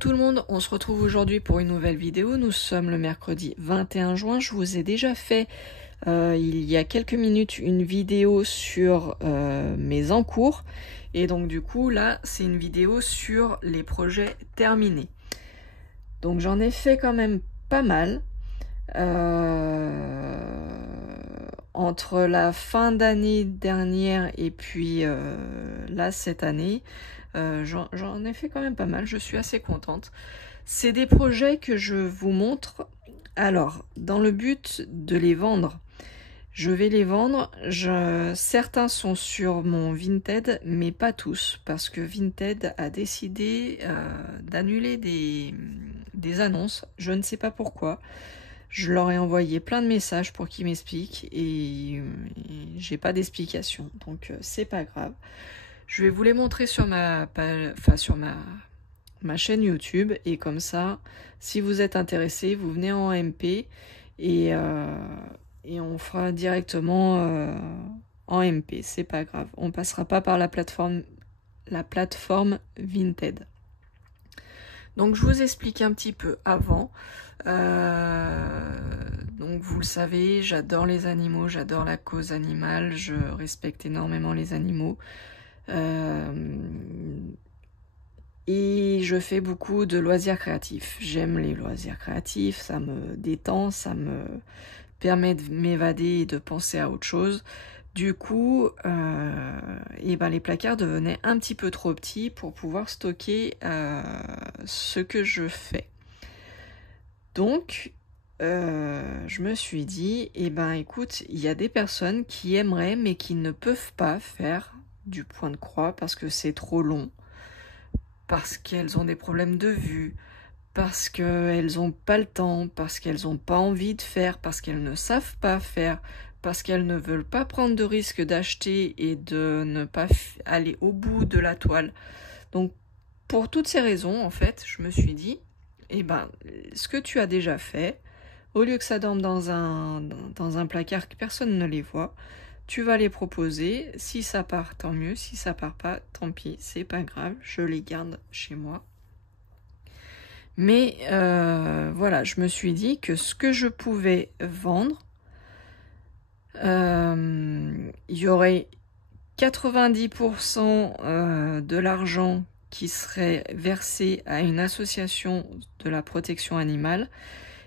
tout le monde, on se retrouve aujourd'hui pour une nouvelle vidéo. Nous sommes le mercredi 21 juin. Je vous ai déjà fait il y a quelques minutes une vidéo sur mes encours. Et donc du coup là c'est une vidéo sur les projets terminés. Donc j'en ai fait quand même pas mal. Entre la fin d'année dernière et puis là cette année, j'en ai fait quand même pas mal, je suis assez contente. C'est des projets que je vous montre, alors dans le but de les vendre. Je vais les vendre, certains sont sur mon Vinted, mais pas tous, parce que Vinted a décidé d'annuler des annonces, je ne sais pas pourquoi. Je leur ai envoyé plein de messages pour qu'ils m'expliquent et j'ai pas d'explication, donc c'est pas grave. Je vais vous les montrer sur ma chaîne YouTube et comme ça, si vous êtes intéressé, vous venez en MP et on fera directement en MP, c'est pas grave. On passera pas par la plateforme Vinted. Donc je vous explique un petit peu avant. Donc vous le savez, j'adore les animaux, j'adore la cause animale, je respecte énormément les animaux. Et je fais beaucoup de loisirs créatifs. J'aime les loisirs créatifs, ça me détend, ça me permet de m'évader et de penser à autre chose. Du coup, les placards devenaient un petit peu trop petits pour pouvoir stocker ce que je fais. Donc, je me suis dit, écoute, il y a des personnes qui aimeraient mais qui ne peuvent pas faire du point de croix parce que c'est trop long, parce qu'elles ont des problèmes de vue, parce qu'elles n'ont pas le temps, parce qu'elles n'ont pas envie de faire, parce qu'elles ne savent pas faire, parce qu'elles ne veulent pas prendre de risque d'acheter et de ne pas aller au bout de la toile. Donc, pour toutes ces raisons, en fait, je me suis dit, ce que tu as déjà fait, au lieu que ça dorme dans un placard que personne ne les voit, tu vas les proposer. Si ça part, tant mieux. Si ça part pas, tant pis, c'est pas grave, je les garde chez moi. Mais voilà, je me suis dit que ce que je pouvais vendre, il y aurait 90% de l'argent qui serait versé à une association de la protection animale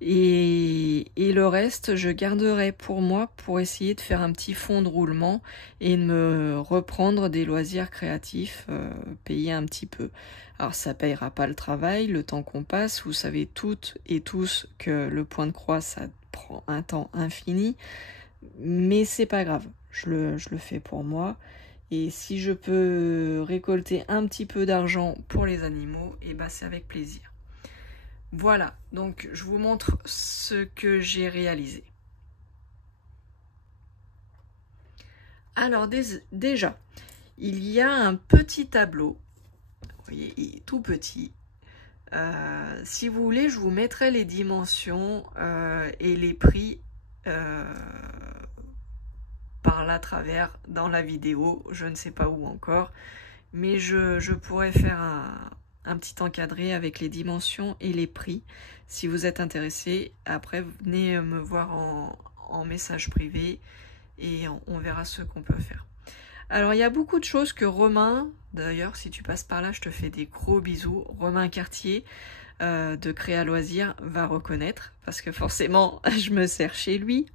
et le reste je garderai pour moi pour essayer de faire un petit fonds de roulement et de me reprendre des loisirs créatifs, payer un petit peu. Alors ça payera pas le travail, le temps qu'on passe, vous savez toutes et tous que le point de croix ça prend un temps infini, mais c'est pas grave, je le fais pour moi. Et si je peux récolter un petit peu d'argent pour les animaux, c'est avec plaisir. Voilà, donc je vous montre ce que j'ai réalisé. Alors déjà, il y a un petit tableau, vous voyez, il est tout petit. Si vous voulez, je vous mettrai les dimensions et les prix par là travers dans la vidéo, je ne sais pas où encore, mais je pourrais faire un petit encadré avec les dimensions et les prix si vous êtes intéressé. Après venez me voir en message privé et on verra ce qu'on peut faire. Alors il y a beaucoup de choses que Romain, d'ailleurs si tu passes par là je te fais des gros bisous, Romain Cartier de Créa Loisirs va reconnaître parce que forcément je me sers chez lui.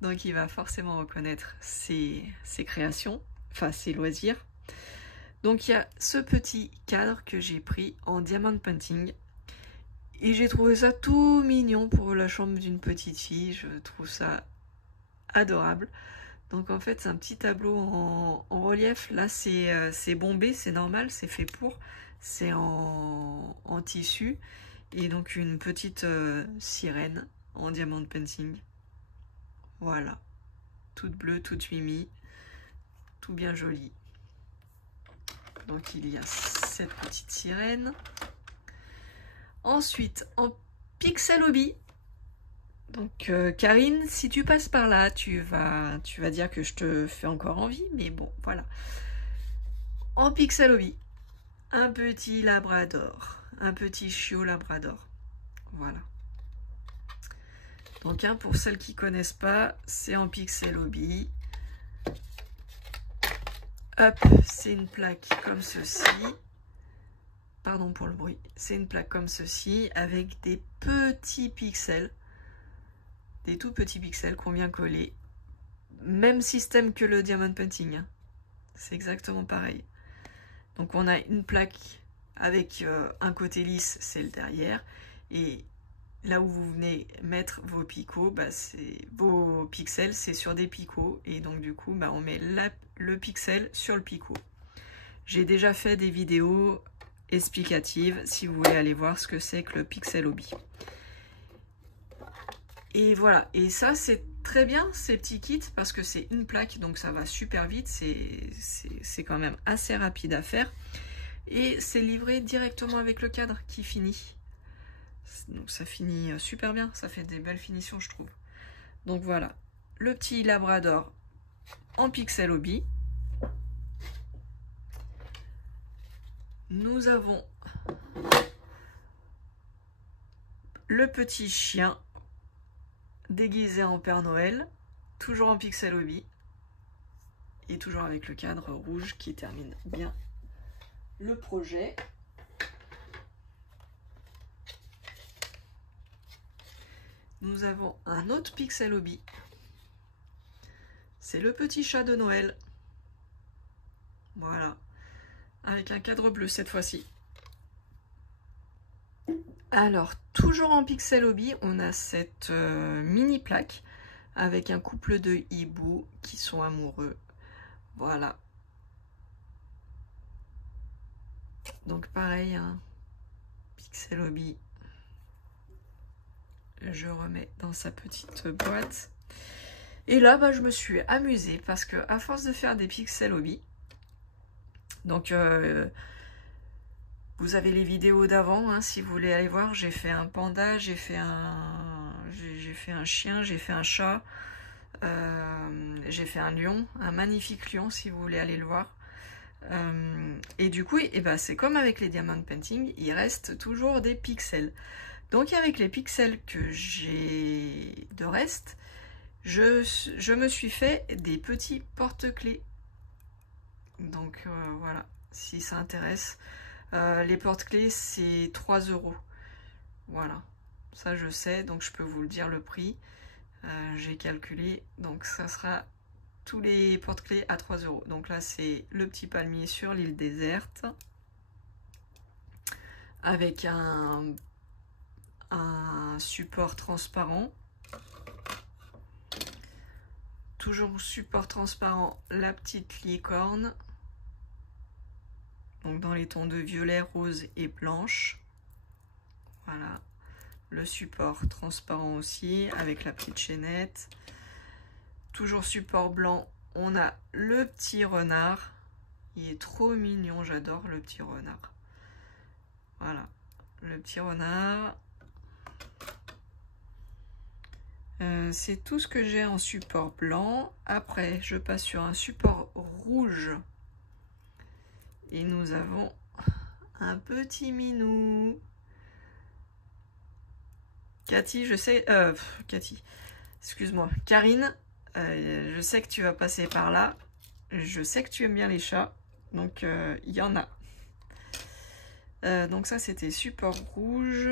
Donc il va forcément reconnaître ses créations, enfin ses loisirs. Donc il y a ce petit cadre que j'ai pris en diamond painting. Et j'ai trouvé ça tout mignon pour la chambre d'une petite fille. Je trouve ça adorable. Donc en fait c'est un petit tableau en relief. Là c'est bombé, c'est normal, c'est fait pour. C'est en tissu. Et donc une petite sirène en diamond painting. Voilà, toute bleue, toute mimi, tout bien joli. Donc il y a cette petite sirène. Ensuite, en pixel hobby. Donc Karine, si tu passes par là, tu vas dire que je te fais encore envie, mais bon, voilà. En pixel hobby. un petit labrador, un petit chiot labrador. Voilà. Donc pour celles qui ne connaissent pas, c'est en Pixel-Hobby. Hop, c'est une plaque comme ceci. Pardon pour le bruit. C'est une plaque comme ceci avec des petits pixels. Des tout petits pixels qu'on vient coller. Même système que le Diamond Painting. Hein. C'est exactement pareil. Donc on a une plaque avec un côté lisse, c'est le derrière. Et là où vous venez mettre vos picots, bah, vos pixels, c'est sur des picots. Et donc du coup, bah, on met le pixel sur le picot. J'ai déjà fait des vidéos explicatives si vous voulez aller voir ce que c'est que le Pixel-Hobby. Et voilà, et ça c'est très bien ces petits kits parce que c'est une plaque donc ça va super vite, c'est quand même assez rapide à faire. Et c'est livré directement avec le cadre qui finit. Donc ça finit super bien, ça fait des belles finitions je trouve. Donc voilà, le petit labrador en Pixel-Hobby. Nous avons le petit chien déguisé en Père Noël, toujours en Pixel-Hobby et toujours avec le cadre rouge qui termine bien le projet. Nous avons un autre Pixel-Hobby, c'est le petit chat de Noël. Voilà, avec un cadre bleu cette fois-ci. Alors, toujours en Pixel-Hobby, on a cette mini plaque avec un couple de hiboux qui sont amoureux. Voilà. Donc pareil, hein, Pixel-Hobby. Je remets dans sa petite boîte. Et là, bah, je me suis amusée parce que à force de faire des Pixel-Hobby, donc vous avez les vidéos d'avant, hein, si vous voulez aller voir. J'ai fait un panda, j'ai fait un chien, j'ai fait un chat, j'ai fait un lion, un magnifique lion si vous voulez aller le voir. Et du coup, ben, c'est comme avec les Diamond Painting, il reste toujours des pixels. Donc avec les pixels que j'ai de reste, je me suis fait des petits porte-clés. Donc voilà, si ça intéresse. Les porte-clés, c'est 3 €. Voilà, ça je sais, donc je peux vous le dire le prix. J'ai calculé, donc ça sera tous les porte-clés à 3 €. Donc là, c'est le petit palmier sur l'île déserte. Avec un support transparent. Toujours support transparent, la petite licorne. Donc dans les tons de violet, rose et blanche. Voilà. Le support transparent aussi, avec la petite chaînette. Toujours support blanc, on a le petit renard. Il est trop mignon, j'adore le petit renard. Voilà, le petit renard. C'est tout ce que j'ai en support blanc. Après, je passe sur un support rouge. Et nous avons un petit minou. Cathy, je sais... Cathy, excuse-moi. Karine, je sais que tu vas passer par là. Je sais que tu aimes bien les chats. Donc, il y en a. Donc ça, c'était support rouge.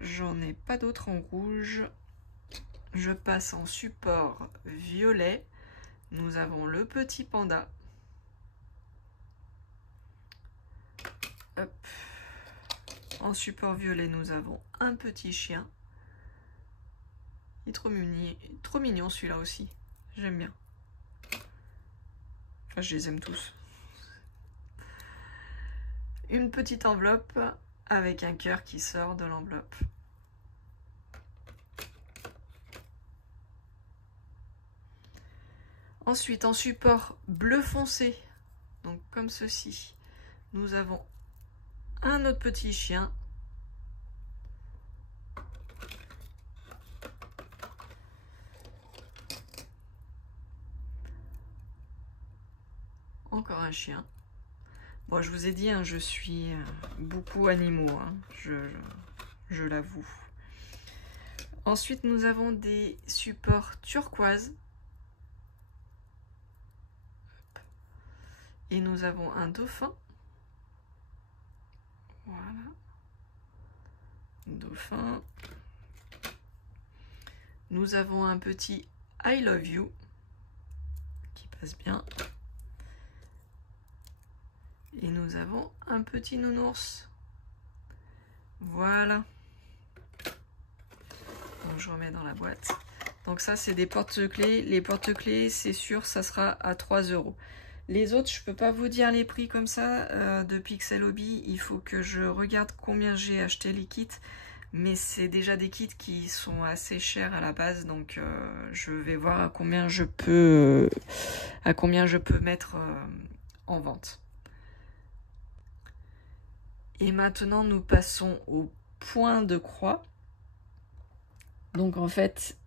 J'en ai pas d'autres en rouge. Je passe en support violet. Nous avons le petit panda. Hop. En support violet, nous avons un petit chien. Il est trop mignon celui-là aussi. J'aime bien. Enfin, je les aime tous. Une petite enveloppe avec un cœur qui sort de l'enveloppe. Ensuite, en support bleu foncé, donc comme ceci, nous avons un autre petit chien. Encore un chien. Bon, je vous ai dit, hein, je suis beaucoup animaux, hein, je l'avoue. Ensuite, nous avons des supports turquoise. Et nous avons un dauphin. Voilà. Dauphin. Nous avons un petit I love you qui passe bien. Et nous avons un petit nounours. Voilà. Donc je remets dans la boîte. Donc ça, c'est des porte-clés. Les porte-clés, c'est sûr, ça sera à 3 €. Les autres, je peux pas vous dire les prix comme ça de Pixel Hobby. Il faut que je regarde combien j'ai acheté les kits. Mais c'est déjà des kits qui sont assez chers à la base. Donc je vais voir à combien je peux mettre en vente. Et maintenant, nous passons au point de croix. Donc en fait,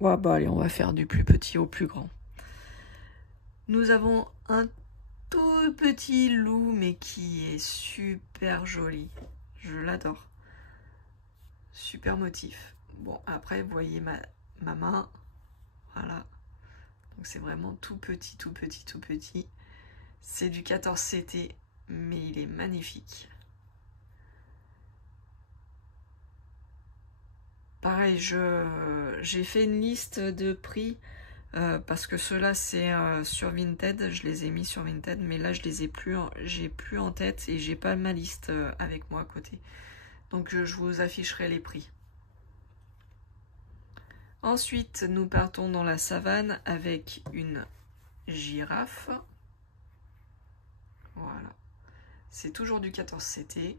ouais, bah allez, on va faire du plus petit au plus grand. Nous avons un tout petit loup, mais qui est super joli. Je l'adore. Super motif. Bon, après, vous voyez ma main. Voilà. Donc c'est vraiment tout petit, tout petit, tout petit. C'est du 14 CT, mais il est magnifique. Pareil, j'ai fait une liste de prix parce que ceux-là c'est sur Vinted, je les ai mis sur Vinted, mais là je les ai plus, j'ai plus en tête et j'ai pas ma liste avec moi à côté. Donc je vous afficherai les prix. Ensuite, nous partons dans la savane avec une girafe. Voilà. C'est toujours du 14 CT.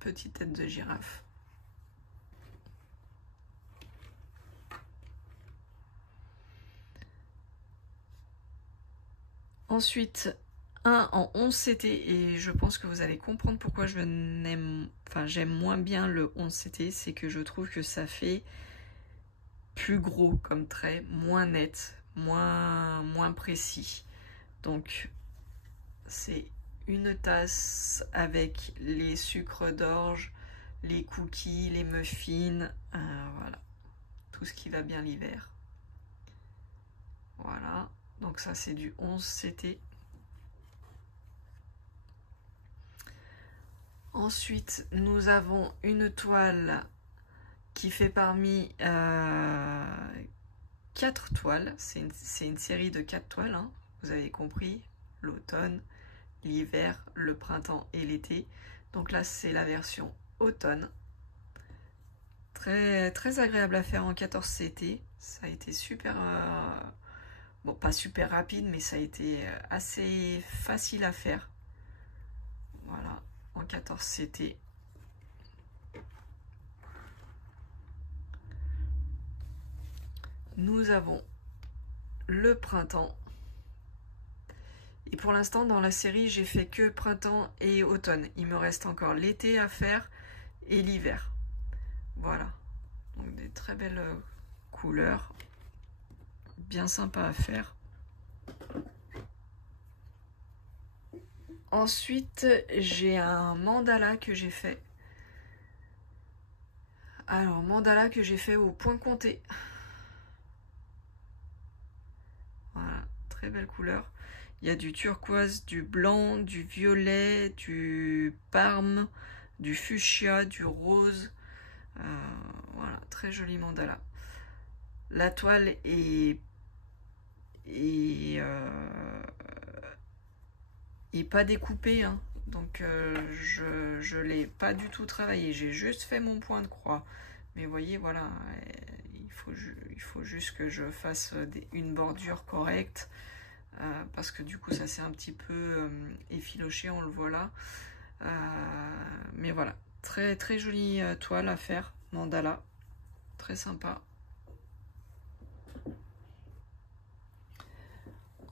Petite tête de girafe. Ensuite, un en 11 CT, et je pense que vous allez comprendre pourquoi j'aime moins bien le 11 CT, c'est que je trouve que ça fait plus gros comme trait, moins net, moins précis. Donc, c'est une tasse avec les sucres d'orge, les cookies, les muffins, voilà, tout ce qui va bien l'hiver. Voilà. Donc ça c'est du 11 CT. Ensuite, nous avons une toile qui fait parmi 4 toiles. C'est une série de 4 toiles, hein. Vous avez compris, l'automne, l'hiver, le printemps et l'été. Donc là, c'est la version automne. Très, très agréable à faire en 14 CT. Ça a été super... bon, pas super rapide, mais ça a été assez facile à faire. Voilà, en 14 CT. Nous avons le printemps. Et pour l'instant, dans la série, j'ai fait que printemps et automne. Il me reste encore l'été à faire et l'hiver. Voilà. Donc des très belles couleurs. Bien sympa à faire. Ensuite, j'ai un mandala que j'ai fait. Alors, mandala que j'ai fait au point compté. Voilà, très belle couleur. Il y a du turquoise, du blanc, du violet, du parme, du fuchsia, du rose. Voilà, très joli mandala. La toile est pas découpée, hein. Donc je l'ai pas du tout travaillé. J'ai juste fait mon point de croix. Mais vous voyez, voilà, il faut juste que je fasse une bordure correcte. Parce que du coup ça s'est un petit peu effiloché, on le voit là. Mais voilà, très très jolie toile à faire, mandala, très sympa.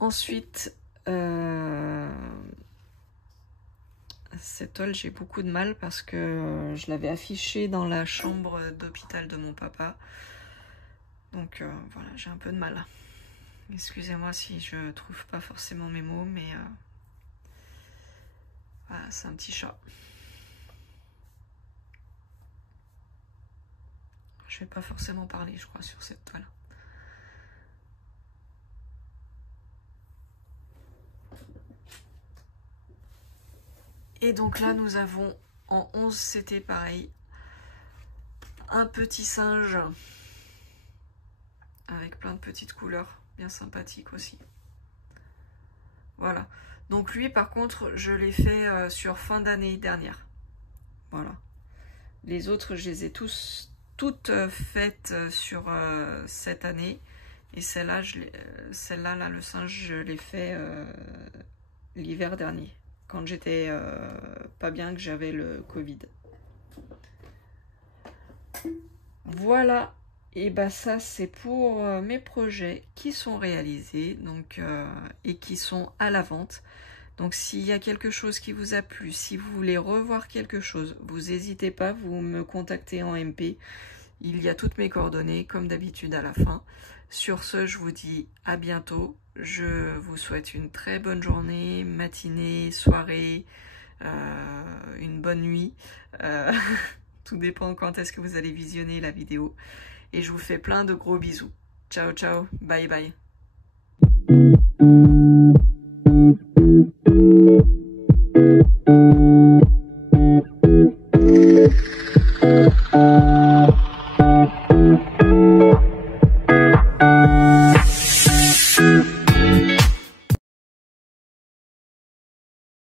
Ensuite, cette toile, j'ai beaucoup de mal parce que je l'avais affichée dans la chambre d'hôpital de mon papa. Donc voilà, j'ai un peu de mal. Excusez-moi si je trouve pas forcément mes mots, mais Voilà, c'est un petit chat. Je vais pas forcément parler, je crois, sur cette toile. Et donc là, nous avons, en 11, c'était pareil, un petit singe avec plein de petites couleurs, bien sympathiques aussi. Voilà. Donc lui, par contre, je l'ai fait sur fin d'année dernière. Voilà. Les autres, je les ai toutes faites sur cette année. Et celle-là, là, le singe, je l'ai fait l'hiver dernier, quand j'étais pas bien, que j'avais le Covid. Voilà. Et bah ça, c'est pour mes projets qui sont réalisés donc, et qui sont à la vente. Donc s'il y a quelque chose qui vous a plu, si vous voulez revoir quelque chose, vous n'hésitez pas, vous me contactez en MP. Il y a toutes mes coordonnées, comme d'habitude à la fin. Sur ce, je vous dis à bientôt. Je vous souhaite une très bonne journée, matinée, soirée, une bonne nuit. Tout dépend quand est-ce que vous allez visionner la vidéo. Et je vous fais plein de gros bisous. Ciao, ciao, bye bye.